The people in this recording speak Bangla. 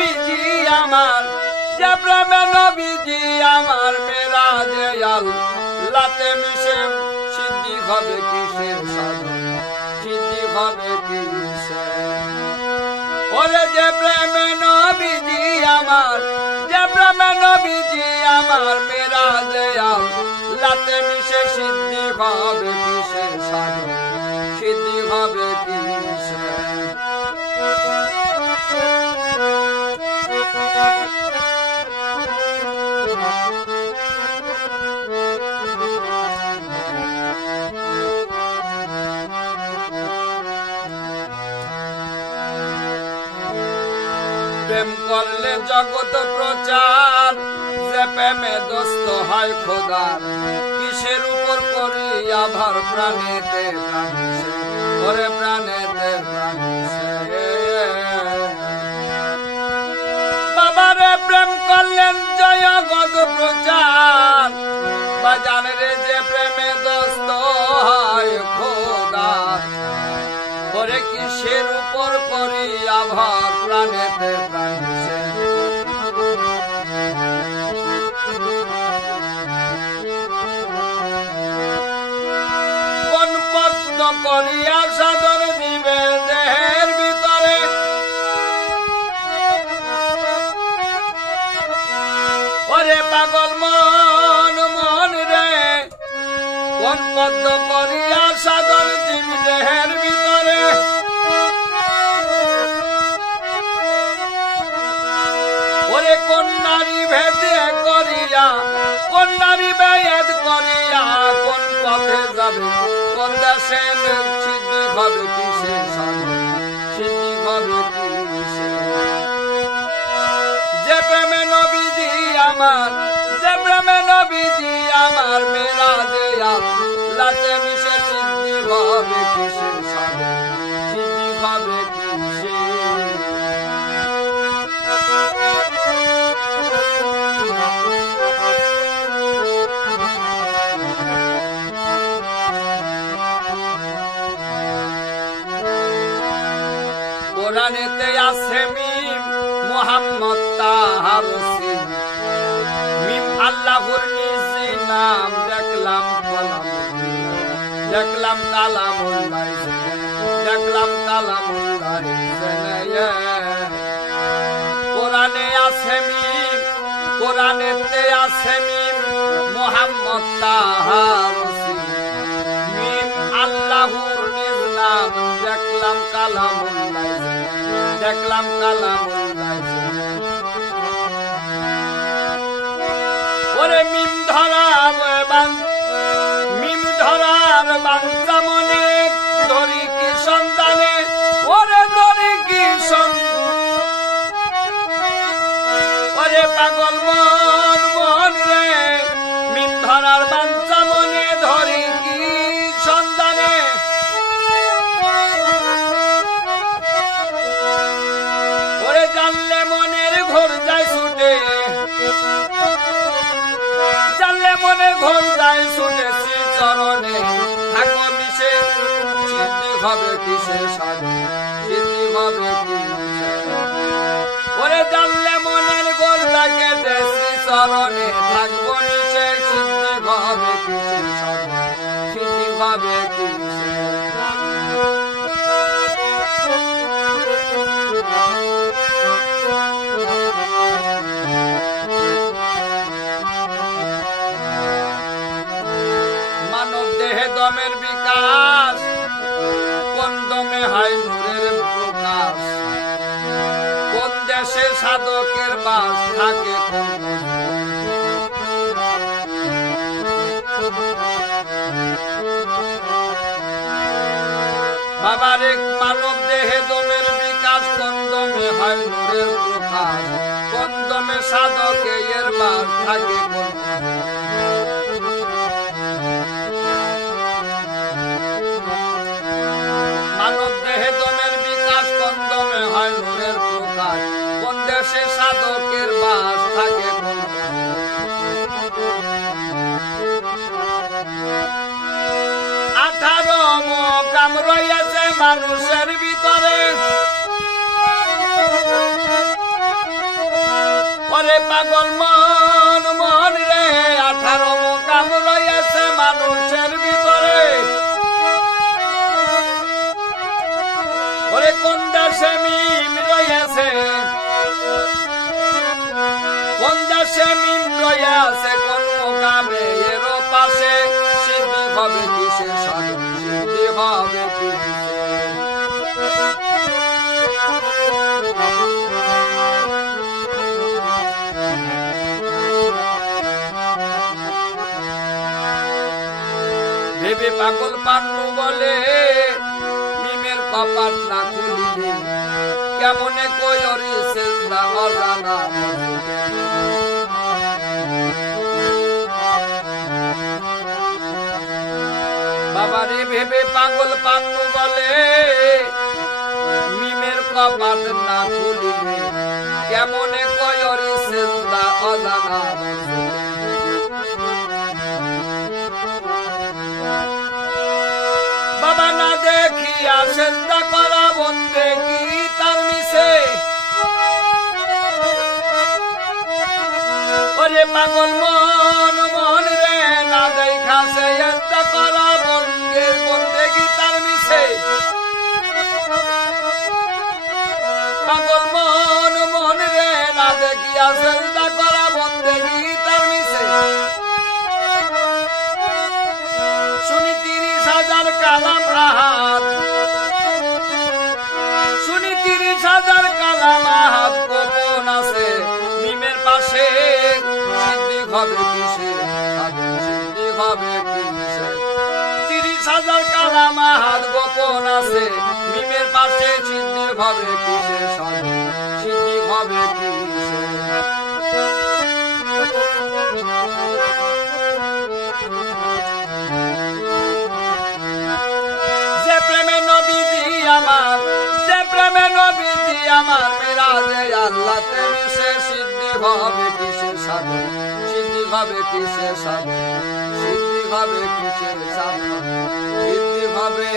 নবীজি আমার যে প্রেমে নবীজি আমার মেরাজে আল্লাহতে মিশে সিদ্ধি হবে কিসের সাধন সিদ্ধি হবে কিসের ওরে যে প্রেমে নবীজি আমার যে প্রেমে নবীজি আমার মেরাজে আল্লাহতে মিশে সিদ্ধি হবে কিসের সাধন সিদ্ধি হবে কিসের প্রেম করলে জগৎ প্রচার যে প্রেমে দোস্ত হয় খোদার কিসের উপর করিয়া ভর প্রাণীতে প্রাণীছে ওরে প্রাণীতে প্রাণীছে বাবারে প্রেম করলেন জগৎ প্রচার বাজান রে যে প্রেমে দোস্ত হয় খোদার ওরে কিসের উপর করিয়া ভর প্রাণেতে প্রাণীছে কোন পদ্ম করিয়া সাধন দিবে দেহের ভিতরে ওরে পাগল মন মন রে কোন পদ্ম করিয়া সাধন দিবি দেহের ভিতরে ওরে কোন নারী ভেদে করিয়া কোন নারী ভেদ করিয়া কোন পথে যাবে কোন দেশে সিদ্ধি হবে কিসের সাধন সিদ্ধি হবে কিসের যে প্রেমে নবীজি আমার যে প্রেমে নবীজি আমার মেরাজে আল্লাহতে মিশে সিদ্ধি হবে কিসের সাধন সিদ্ধি হবে কিসের কোরআনেতে আছে মিম মুহাম্মদ তাহার রসিল মিম আল্লাহর নিজে নাম দেখলাম কালামুল্লাহ দেখলাম কালামুল্লাহ কোরআনে আছে মিম কোরআনেতে আছে মিম মুহাম্মদ তাহার রসিল মিম আল্লাহর নিজ নাম দেখলাম কালামুল্লাহ দেখলাম কালামুল্লাহ ওরে মিম ধরার বাংলা মনে ধরি কি সন্তানে ওরে ধরি কি ওরে পাগল মন মন রে মিম ধরার বাংলা মনে ধরি কি সন্তানে ওরে জানলে মনের ঘোর যায় ছুটে জানলে মনের ঘোর যায় ছুটে চরণে থাকো মিশে সিদ্ধি হবে কিসের সাধন সিদ্ধি হবে কিসের ওরে জানলে মনের ঘোর লাগে শ্রী চরণে থাকবো মিশে সিদ্ধি হবে কিসের সাধন সিদ্ধি হবে কিসের মানব দেহে দমের বিকাশ কোন দমে হয় নূরের প্রকাশ কোন দেশে সাধকের বাস থাকে কোন বাবারে মানব দেহে দমের বিকাশ কোন দমে হয় নূরের প্রকাশ কোন দমে সাধকের বাস থাকে কোন মানব দেহে দমের বিকাশ কোন দমে হয় নূরের প্রকাশ কোন দেশে সাধকের বাস থাকে কোন 18 মোকাম রয়েছে মানুষের ভিতরে পাগল মন মন রে 18 মুকাম রয়েছে মানুষের ভিতরে ওরে কোন দেশে মিম রয়েছে কোন দেশে মিম রয়েছে কোন মুকামে এর পাশে সিদ্ধি হবে কিসের সাধন সিদ্ধি হবে কিসের ভেবে পাগল পান্নু বলে মিমের কপাট না খুলিলে কেমনে কইরি সেজদা অজানা বাবারে ভেবে পাগল পান্নু বলে মিমের কপাট না খুলিলে কেমনে কইরি সেজদা অজানা বাবা না দেখিয়া সেজদা করা বন্দে কি তার মিশে ওরে পাগল মন মন রে না দেখা সেজদা করা বন্দে কি তার মিশে পাগল মন মন রে না দেখিয়া সেজদা করা বন্দে কি তার মিশে শুনি 30,000 কালাম আহাদ শুনি 30,000 কালাম আহাদ গোপন আছে মিমের পাশে সিদ্ধি হবে কিসে সাধন সিদ্ধি হবে কিসে 30,000 কালাম আহাদ গোপন আছে মিমের পাশে সিদ্ধি হবে কিসে সাধন সিদ্ধি হবে কিসে যে প্রেমে নবীজি আমার মিরাজে আল্লাহতে মিশে সিদ্ধি হবে কিসের সাধন সিদ্ধি হবে কিসের সাধন সিদ্ধি হবে কিসের সাধন সিদ্ধি হবে